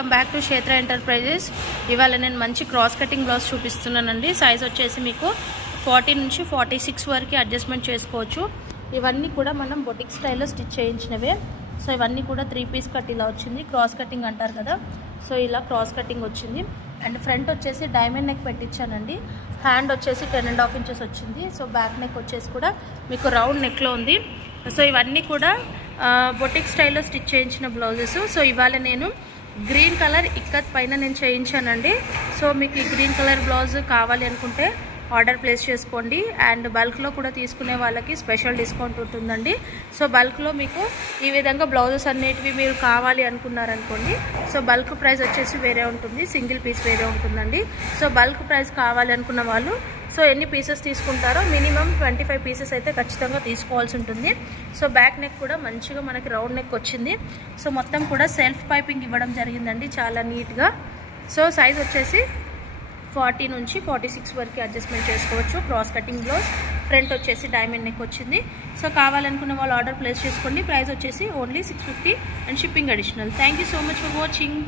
Welcome back to క్షేత్ర enterprises. ఇవాళ నేను మంచి క్రాస్ కటింగ్ బ్లౌజ్ చూపిస్తున్నానండి. సైజ్ వచ్చేసి మీకు 40 నుంచి 46 వరకు అడ్జస్ట్మెంట్ చేసుకోవచ్చు. ఇవన్నీ కూడా మనం బొటిక్ స్టైల్లో స్టిచ్ చేయించినవే. సో ఇవన్నీ కూడా 3 పీస్ కట్ ఇలా వచ్చింది. క్రాస్ కటింగ్ అంటారు కదా, సో ఇలా క్రాస్ కటింగ్ వచ్చింది. అండ్ ఫ్రంట్ వచ్చేసి డైమండ్ నెక్ పెట్టించానండి. హ్యాండ్ వచ్చేసి 10.5 ఇంచెస్ వచ్చింది. సో బ్యాక్ నెక్ వచ్చేసి కూడా మీకు రౌండ్ నెక్లో ఉంది. సో ఇవన్నీ కూడా బొటిక్ స్టైల్లో స్టిచ్ చేయించిన బ్లౌజెస్. సో ఇవాళ నేను గ్రీన్ కలర్ ఇక్కత్ పైన నేను చేయించానండి. సో మీకు ఈ గ్రీన్ కలర్ బ్లౌజ్ కావాలి అనుకుంటే ఆర్డర్ ప్లేస్ చేసుకోండి. అండ్ బల్క్లో కూడా తీసుకునే వాళ్ళకి స్పెషల్ డిస్కౌంట్ ఉంటుందండి. సో బల్క్లో మీకు ఈ విధంగా బ్లౌజెస్ అన్నిటివి మీరు కావాలి అనుకున్నారనుకోండి, సో బల్క్ ప్రైస్ వచ్చేసి వేరే ఉంటుంది, సింగిల్ పీస్ వేరే ఉంటుందండి. సో బల్క్ ప్రైస్ కావాలి అనుకున్న వాళ్ళు సో ఎన్ని పీసెస్ తీసుకుంటారో మినిమం 25 పీసెస్ అయితే ఖచ్చితంగా తీసుకోవాల్సి ఉంటుంది. సో బ్యాక్ నెక్ కూడా మంచిగా మనకి రౌండ్ నెక్ వచ్చింది. సో మొత్తం కూడా సెల్ఫ్ పైపింగ్ ఇవ్వడం జరిగిందండి, చాలా నీట్గా. సో సైజ్ వచ్చేసి 40 నుంచి 46 వరకు అడ్జస్ట్మెంట్ చేసుకోవచ్చు. క్రాస్ కటింగ్ బ్లౌజ్, ఫ్రంట్ వచ్చేసి డైమండ్ నెక్ వచ్చింది. సో కావాలనుకున్న వాళ్ళు ఆర్డర్ ప్లేస్ చేసుకోండి. ప్రైస్ వచ్చేసి only 650 and shipping additional. Thank you so much for watching.